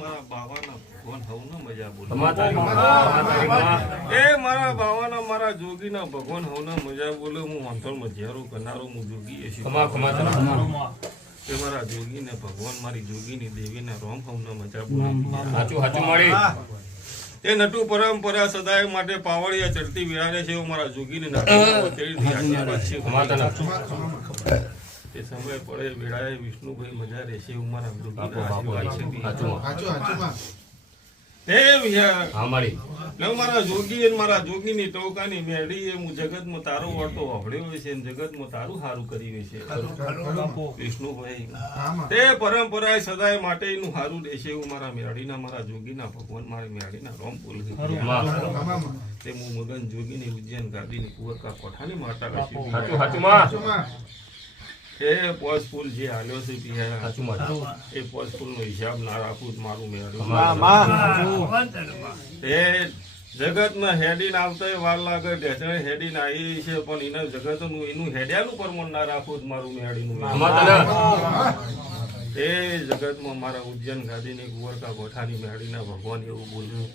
મારા બાવાના ભગવાન હવ ને મજા બોલે એ મારા બાવાના મારા જોગીના ભગવાન હવ ને મજા બોલે. હું વાંધો મજારો કરનારો હું જોગી એ મારા જોગીને ભગવાન મારી જોગીની દેવીને રોમ હવ ને મજા બોલે. એ નટુ પરંપરા સદાય માટે પાવડિયા ચડતી વિરાડે છે. મારા જોગીને તે સમય પડે વેળાએ વિષ્ણુભાઈ મજા રહેશે એવું મારા મારા જોગી મારા જોગીની ટોકાની મેળી એ હું જગતમાં તારો વર્તો વાપર્યો છે જગતમાં તારું સારું કર્યું છે વિષ્ણુભાઈ. તે પરંપરાએ સદાય માટે એનું સારું રહેશે એવું મારા મેળીના મારા જોગીના ભગવાન મારી મેળીના રોમ બોલ તે હું મગન જોગીની ઉજ્જૈન ગાદીની કુંવરકા કોઠાની માતા એ પોસ ફૂલ જે હાલ્યો છે એ પોસ ફૂલ નો હિસાબ ના રાખું મારું મેળવ્યું. એ જગત માં હેડીને આવતા વાર લાગે ઢેચણે હેડીને આવી છે પણ એના જગત નું એનું હેડિયાનું પ્રમાણ ના રાખું મારું મેળીનું. એ જગત માં મારા ઉજ્જૈન ગાદીની કુંવરકા ગોઠાની મેળીના ભગવાન એવું બોલ્યું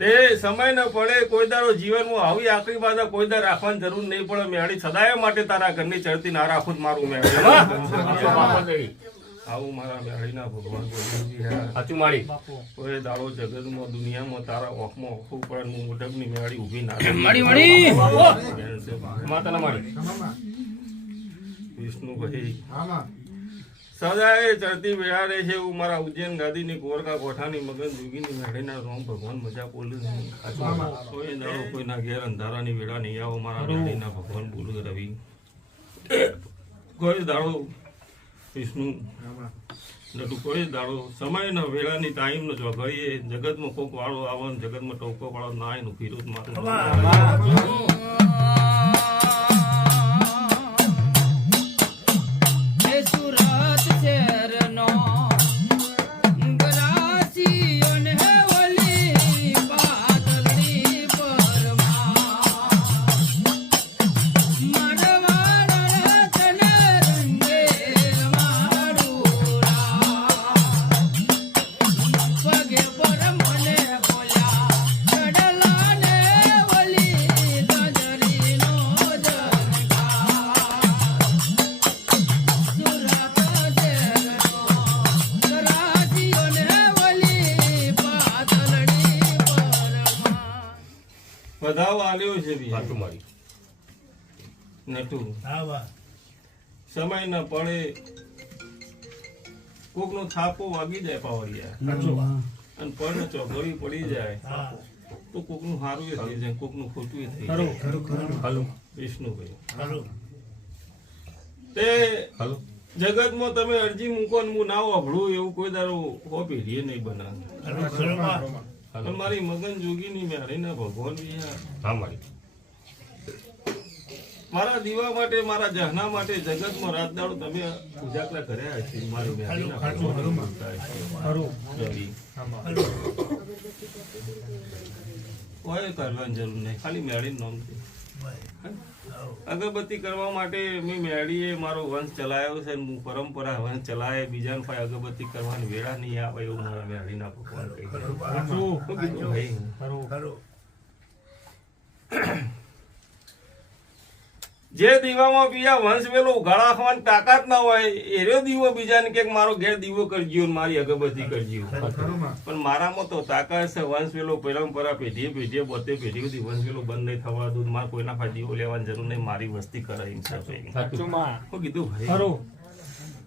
તે સમય ન પડે કોઈ દારો જીવનમાં આવી આખરી બાધા કોઈ દાર રાખવાની જરૂર નહીં પડે. મેળી સદાય માટે તારા ઘરની ચડતી ના રાખું મારું મેળી આવું મારા મેળીના ભગવાન બોલી. કોઈ દાડો જગતમાં દુનિયામાં તારા ઓખમાં ઓખું પડે હું મોટપની મેળી ઉભી ના વિષ્ણુભાઈ સદાય ચડતી વિરાડે છે એવું મારા ઉજ્જૈન ગાદીની કુંવરકા કોઠાની મગન જોગીની મેળીના રોમ ભગવાન મજા બોલું. કોઈ દાડો કોઈના ઘેર અંધારાની વેળા નહીં આવો મારા મેળીના ભગવાન બોલું રવિ. કોઈ દાડો વિષ્ણુ નટુ કોઈ દાડો સમયનો વેળાની ટાઈમનો ચોઘડીએ જગતમાં કોક વાળો આવો જગતમાં ટોકો વાળો ના એનું વિરોધ મારું. વધાવ આલ્યો છે નટુ સમય ન પડે કોક નો થાપો વાગી જાય પાવડિયા અને પડ ચોઘડી પડી જાય તો કોક નું સારું એ થઈ જાય કોક નું ખોટું એ થઈ જાય. વિષ્ણુભાઈ તે જગતમાં તમે અરજી મૂકો ને હું ના વાપરું એવું કોઈ દારો હો પેઢીએ નહીં બનાવે. મારી મગન જોગીની મેળીના ભગવાન મારા દીવા માટે મારા જહના માટે જગતમાં રાત દાડો તમે ઉજાગરા કર્યા છે. મારી મેળીના કોઈ કરવાની જરૂર નહીં ખાલી મેળી નામ છે. અગરબત્તી કરવા માટે મેં મેળીએ મારો વંશ ચલાવ્યો છે. હું પરંપરા વંશ ચલાવે બીજાને કોઈ અગરબત્તી કરવાની વેળા નહીં આવે એવું મારા મેળીના ભગવાન કહી. જે દીવામાં બીજા વંશ વેલો ઉઘાડા ખાવાની તાકાત ના હોય એરો દીવો બીજાને કે મારો ઘેર દીવો કરજો મારી અગરબત્તી કરજો. પણ મારામાં તો તાકાત છે. વંશ વેલો પરંપરા પેઢીએ પેઢીએ બોતે પેઢી સુધી વંશ વેલો બંધ નહીં થવા દઉં. મારે કોઈના પાસે દીવો લેવાની જરૂર નહીં. મારી વસ્તી કરે કીધું ભાઈ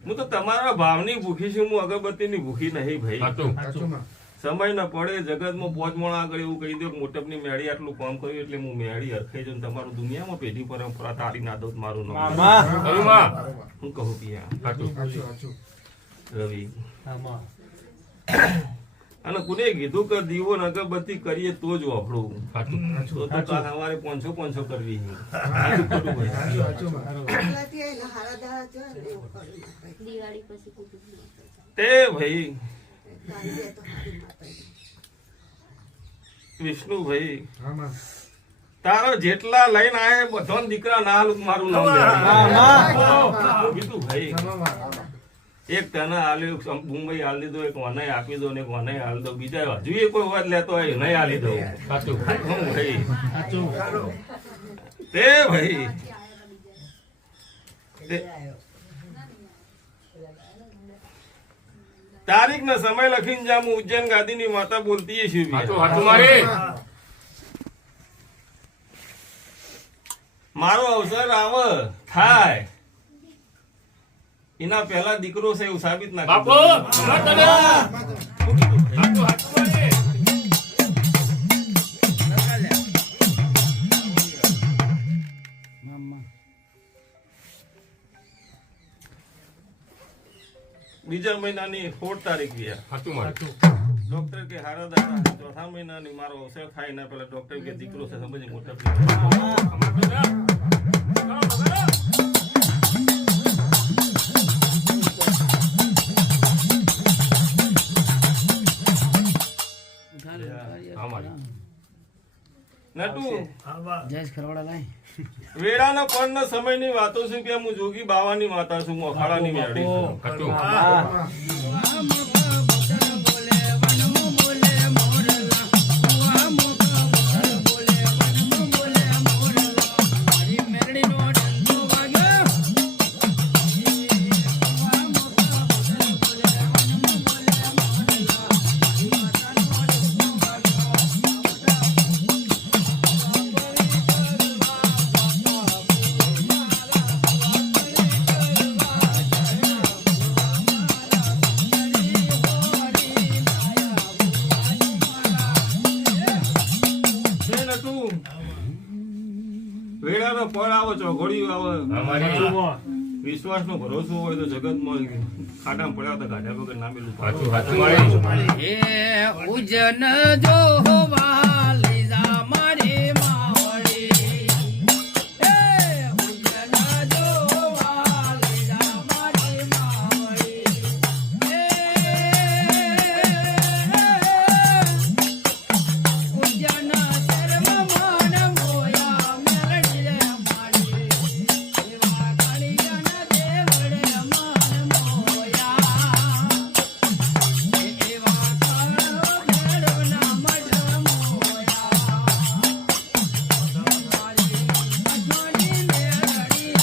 હું તો તમારા ભાવની ભૂખી છું. હું અગરબત્તીની ભૂખી નહીં ભાઈ. સમય ન પડે જગતમાં પોચમોણા આગળ એવું કહી દો મોટપની મેળી આટલું કામ કર્યું એટલે હું મેળી અરખાઈ જાઉં. તમારું દુનિયામાં પેઢી પરંપરા તારી ના દઉં મારું નામ હું કહું પિયા રવિ. અને કોને કીધું કે દીવો ને અગરબત્તી કરીએ તો જ વાપરું. સવારે 500 કરવી તે ભાઈ વિષ્ણુભાઈ તારો જેટલા લઈને આયા બધા દીકરા ના મારું નામ કીધું ભાઈ એક તને આલ્યો મુંબઈ હાલ દીધો, એક વને આપી દો ને એક વને હાલ દો, બીજા હજુ એ કોઈ વાત લેતો હોય નહીં હાલી દો. સાચું ભાઈ, તે ભાઈ તારીખ ને સમય લખીને જામ ઉજ્જૈન ગાદી ની માતા બોલતી છે. મારો અવસર આવે થાય એના પહેલા દીકરો છે એવું સાબિત ના બીજા મહિનાની 16 તારીખ ડોક્ટર કે હારા દાદા ચોથા મહિનાની મારો અવસર થાય ના પેલા ડોક્ટર કે દીકરો છે સમજી મોટા વેળાના પરના સમયની વાતો છું કે હું જોગી બાવાની માતા છું, અખાડાની મેળડી છું. વેળાનો ફળ આવો, ચોઘડિયું આવે, વિશ્વાસ નો ભરોસો હોય તો જગત માં ખાડા પડ્યા તો ગાડા વગર નામેલું. ઉજન જો હોવા લઈ જા મારી માવડી, ઉજન જો હોવા લઈ જા મારી માવડી, ઉજન સર્વ મન મોયા મેળડી રે માડી, એવા કળિયન દેવડે મન મોયા, એવા કળો મેળવના મઢ મોયા, મારી અજવાણી મેળડી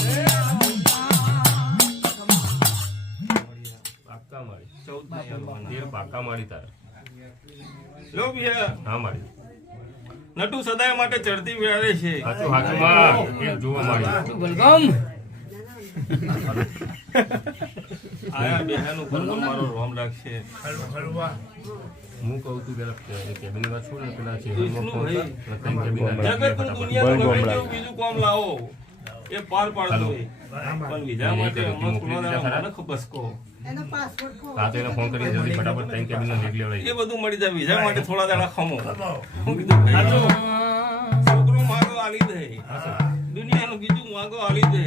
પાક્કા મારી 14 મારી તારા લો ભૈયા. હા મારી નટુ સદાય માટે ચડતી વેળે છે. આયા બેહાનું પર મારો રોમ લાગશે. હું કહું છું પેલા કેબિન વાત છોડ ને પેલા છે જગત દુનિયાનું ગમે તેવું બીજું કામ લાવો એ પાર પાડતો હોય, પણ બીજા માટે અમુક મને ખબસકો ફોન કરી જલ્દી ફટાફટ ટાઈમ કેબિન નો લેખ લેવડાય એ બધું મળી જાય. બીજા માટે થોડા દાડા ખમો. હું કીધું છોકરો માગો આલી દે, દુનિયાનું બીજું માગો આલી દે,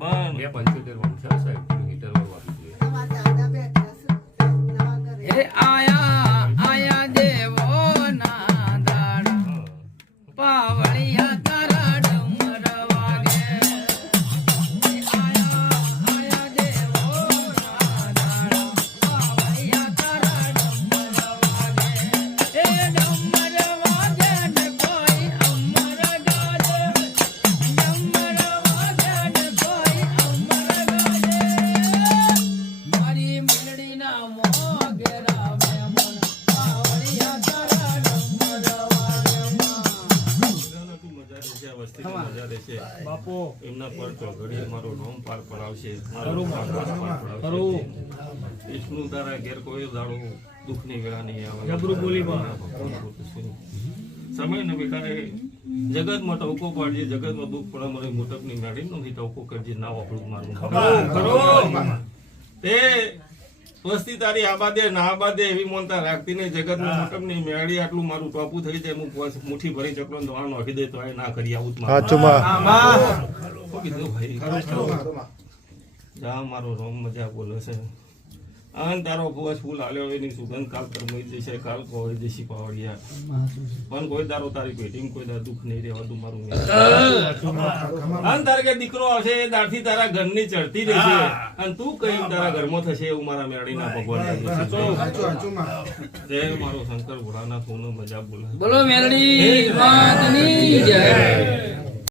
પણ 75 મીટર આયા આયા દેવો ના દાડા પાવળિયા તારા ડમર વાગે, આયા આયા દેવો ના દાડા પાવળિયા તારા ડમર વાગે, એ ડમર વાગે ને કોઈ અમર ગાજે, ડમર વાગે ને કોઈ અમર ગાજે, મારી મેલડી ના મોગે રામે મન પાવળિયા તારા ડમર વાગે. બાપો એમના પર ચોઘડીએ મારો રોમ પાર પડાવશે. વિષ્ણુ તારા ઘેર કોઈ દાડો દુઃખની વેળા નહીં આવે. સમય ને બેકારે જગતમાં ટવકો પાડજે, જગતમાં દુઃખ પડે મારી મોટપની મેળી નથી ટવકો કરજે, ના વાપરું મારું તે વસ્તી તારી આબાદે ના આબાદે એવી મોનતા રાખતી ને જગતમાં મોટપની મેળી આટલું મારું ટોપું થઈ જાય, હું મુઠ્ઠી ભરી ચકલો દોણા નાખી દે તો આ ના કરી આવું કીધું ભાઈ. જા મારો રોમ મજા બોલે છે. અને તારો ઉપવાસ ફૂલ આલ્યો એની સુગંધ કાલ કરમઈ જશે, કાલ કોઈ દેશી પાવડિયા પણ કોઈ દારો તારી પેટીમાં કોઈ દાડો દુઃખ નહીં રહેવાતું મારું અને તારે કે દીકરો આવશે એ દાડથી તારા ઘરની ચડતી રહેશે અને તું કઈ તારા ઘરમાં થશે એવું મારા મેળીના ભગવાન જય મારો શંકર ભોળાનાથ નો મજા બોલે. બોલો મેલડી માતની જય.